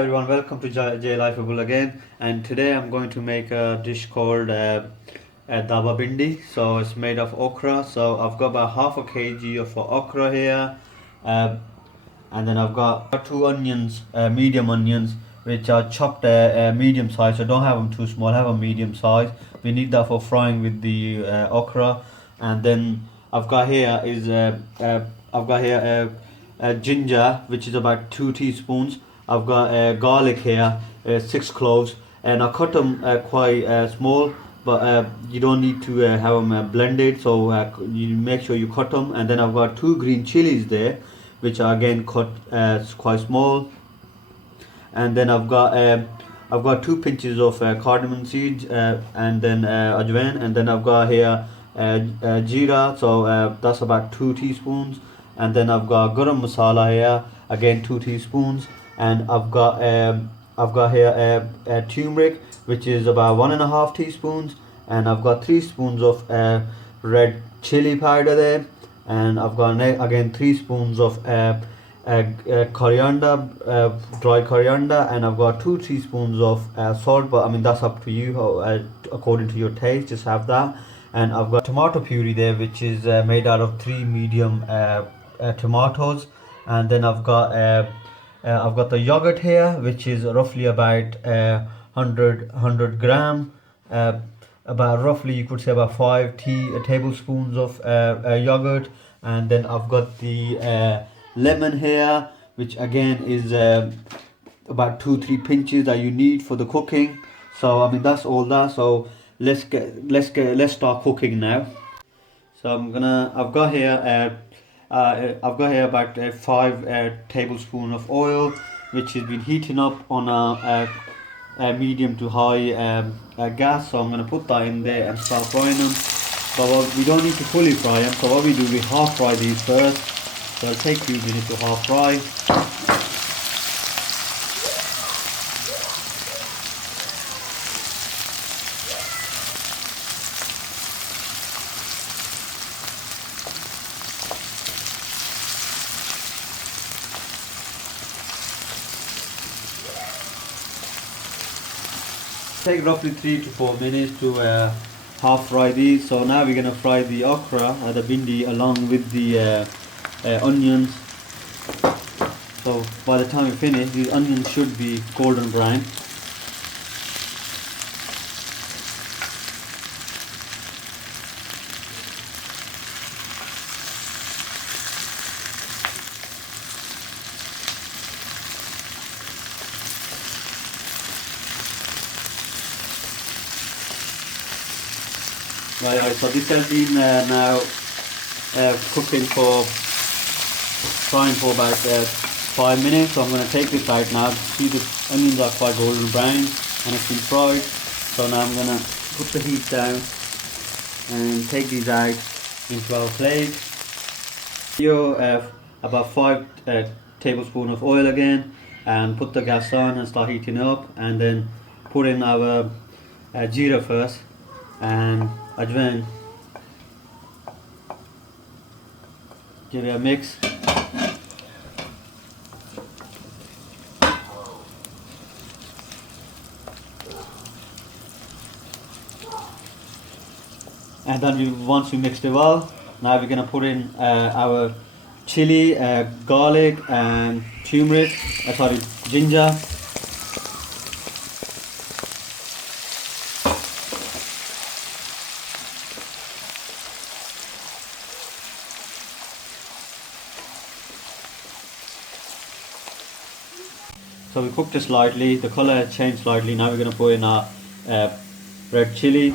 Everyone, welcome to J Lifeable again. And today I'm going to make a dish called Dhaba Bhindi. So it's made of okra. So I've got about half a kg of okra here, uh, and then I've got two onions, medium onions, which are chopped medium size. So don't have them too small. Have a medium size. We need that for frying with the okra. And then I've got here is I've got here ginger, which is about 2 teaspoons. I've got garlic here, 6 cloves, and I cut them quite small, but you don't need to have them blended, so you make sure you cut them. And then I've got two green chillies there, which are again cut quite small. And then I've got 2 pinches of cardamom seeds, and then Ajwain, and then I've got here Jira, so that's about 2 teaspoons. And then I've got Garam Masala here, again 2 teaspoons. And I've got here Tumeric, which is about 1.5 teaspoons. And I've got 3 spoons of red chili powder there. And I've got again 3 spoons of coriander, dried coriander. And I've got 2 teaspoons of salt, but I mean that's up to you, according to your taste, just have that. And I've got tomato puree there, which is made out of 3 medium tomatoes. And then I've got the yogurt here, which is roughly about 100 gram, about roughly you could say about 5 tablespoons of yogurt. And then I've got the lemon here, which again is about 2-3 pinches that you need for the cooking. So I mean that's all that. So let's start cooking now. So I've got here about 5 tablespoons of oil, which has been heating up on a medium to high gas. So I'm going to put that in there and start frying them. But we don't need to fully fry them. So what we do, we half fry these first. So it'll take a few minutes to half fry. Take roughly 3 to 4 minutes to half fry these. So now we're gonna fry the okra or the bhindi along with the onions. So by the time we finish, these onions should be golden brown. Right, so this has been now cooking for frying for about 5 minutes. So I'm going to take this out now. See, the onions are quite golden brown and it's been fried. So now I'm going to put the heat down and take these out into our plate. Here about 5 tablespoons of oil again, and put the gas on and start heating up, and then put in our Jira first and Ajwain. Give it a mix. And then once we mixed it well, now we're gonna put in our chili, garlic, and turmeric. Sorry, ginger. So we cooked it slightly, the color has changed slightly. Now we're going to put in our red chili.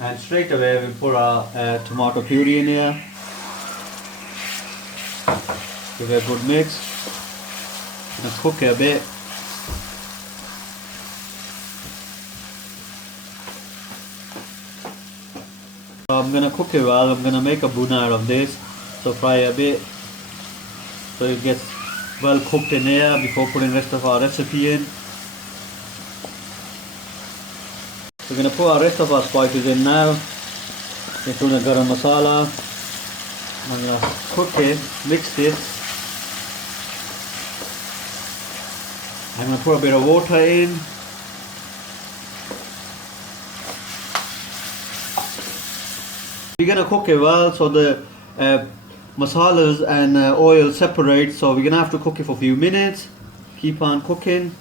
And straight away we put our tomato puree in here. Give it a good mix. And cook it a bit. So I'm going to cook it well. I'm going to make a buna out of this. So fry a bit, so it gets well cooked in here before putting the rest of our recipe in. We're going to put our rest of our spices in now. Including the garam masala. I'm going to cook it, mix this I'm going to put a bit of water in. We're going to cook it well so the masalas and oil separate, so we're going to have to cook it for a few minutes. Keep on cooking.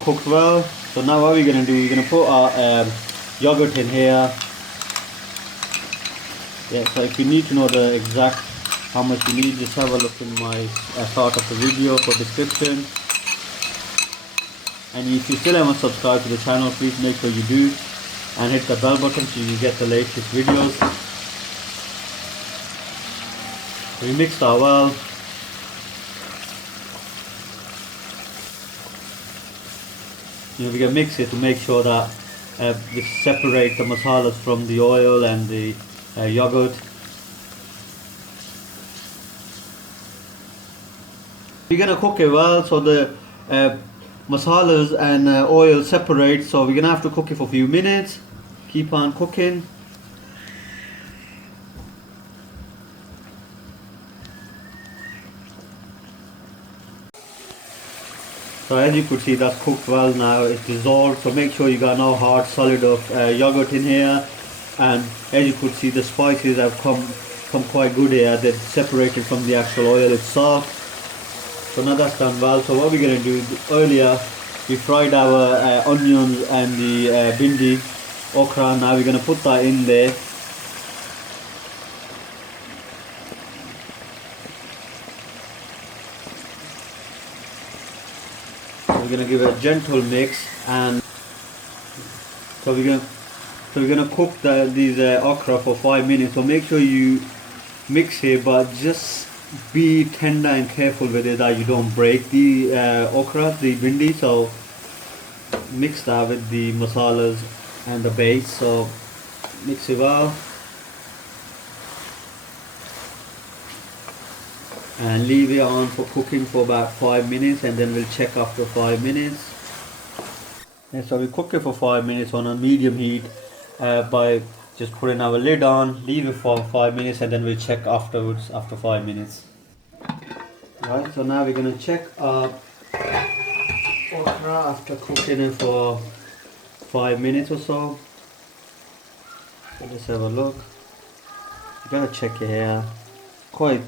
Cooked well. So now what we're going to do, we're going to put our yogurt in here. Yeah, so if you need to know the exact how much you need, just have a look in my start of the video for description. And if you still haven't subscribed to the channel, please make sure you do and hit the bell button so you get the latest videos. We mix that well. We can mix it to make sure that we separate the masalas from the oil and the yogurt. We're gonna cook it well so the masalas and oil separate, so we're gonna have to cook it for a few minutes. Keep on cooking. So as you could see, that's cooked well now, it's dissolved, so make sure you got no hard solid of yogurt in here. And as you could see, the spices have come quite good here, they're separated from the actual oil itself. So now that's done well. So what we're going to do, earlier we fried our onions and the bhindi, okra. Now we're going to put that in there. We're going to give it a gentle mix, and so we're going to cook these okra for 5 minutes. So make sure you mix it, but just be tender and careful with it that you don't break the okra, the bhindi. So mix that with the masalas and the base. So mix it well and leave it on for cooking for about 5 minutes, and then we'll check after 5 minutes. And so we cook it for 5 minutes on a medium heat by just putting our lid on, leave it for 5 minutes, and then we'll check afterwards after 5 minutes. Right, so now we're going to check our okra after cooking it for 5 minutes or so. So let's have a look. You gotta check it here. Quite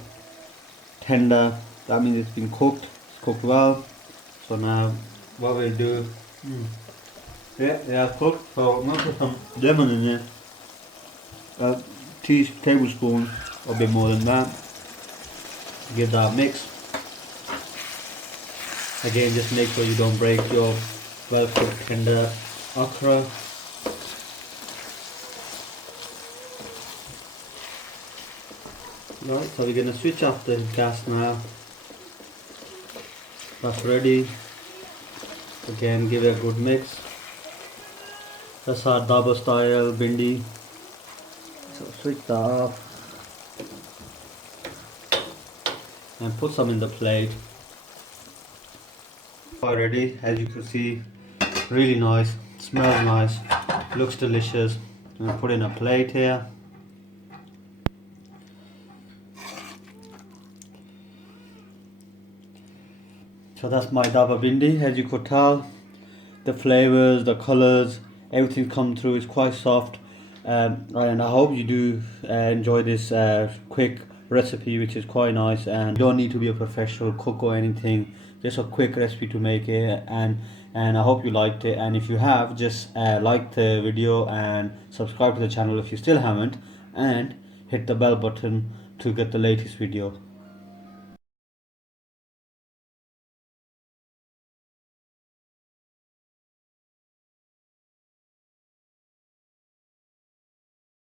tender, that means it's been cooked, it's cooked well. So now what we'll do, yeah, it's cooked. So I'm going to put some lemon in there, a tablespoon or a bit more than that. Give that a mix. Again, just make sure you don't break your well cooked tender okra. Right, so we're going to switch off the gas now. That's ready. Again, give it a good mix. That's our Dhaba style bhindi. So switch that off and put some in the plate. Already, as you can see, really nice, smells nice, looks delicious. I'm gonna put in a plate here. So that's my Dhaba bhindi. As you could tell, the flavors, the colors, everything come through. It's quite soft, and I hope you do enjoy this quick recipe, which is quite nice. And you don't need to be a professional cook or anything. Just a quick recipe to make it, and I hope you liked it. And if you have, just like the video and subscribe to the channel if you still haven't, and hit the bell button to get the latest video.